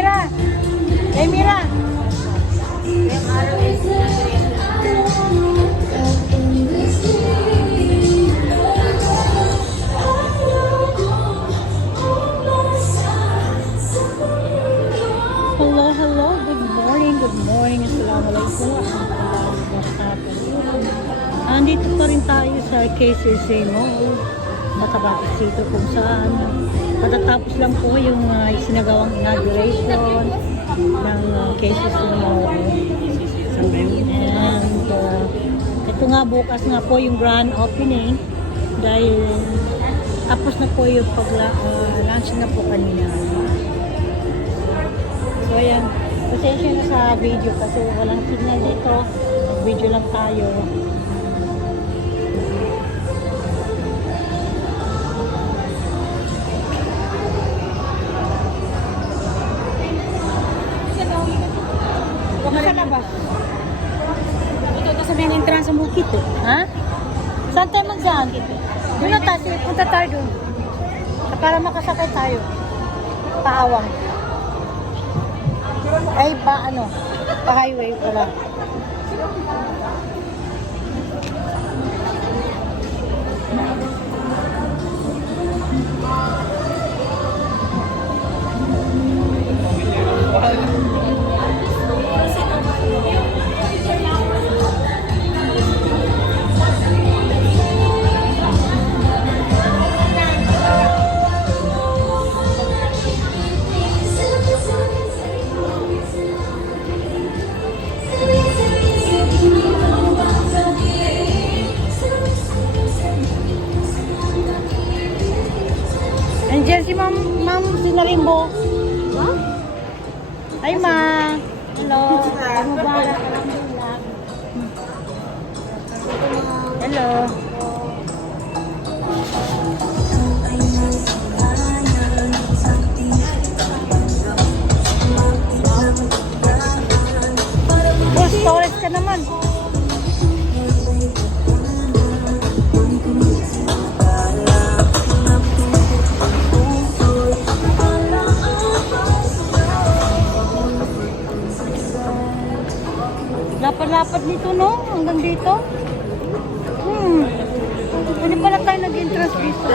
Mira! Hey, Mira! Hello, hello. Good morning, good morning. Assalamualaikum warahmatullahi wabarakatuh. Andito pa rin tayo sa KCC Mall, Matabatos City, kung saan matatapos lang po yung sinagawang inauguration ng KCC Mall. And ito nga, bukas nga po yung grand opening dahil tapos na po yung pag-launch na po kanina. So ayan, pasensya na sa video kasi walang signal dito. Video lang tayo. Sa labas. Ito sa main entrance sa bukit eh. Ha? Saan tayo mag-saan? Doon na tayo, punta tayo doon. Para makasakay tayo. Paawang. Ay, pa-highway pala. Andiyan si Ma'am Sinarimbo. Hi, Ma. Hello. Hello. Oh, storage ka naman. Lapad-lapad nito, no? Hanggang dito. Hindi pala tayo nag-entrance dito.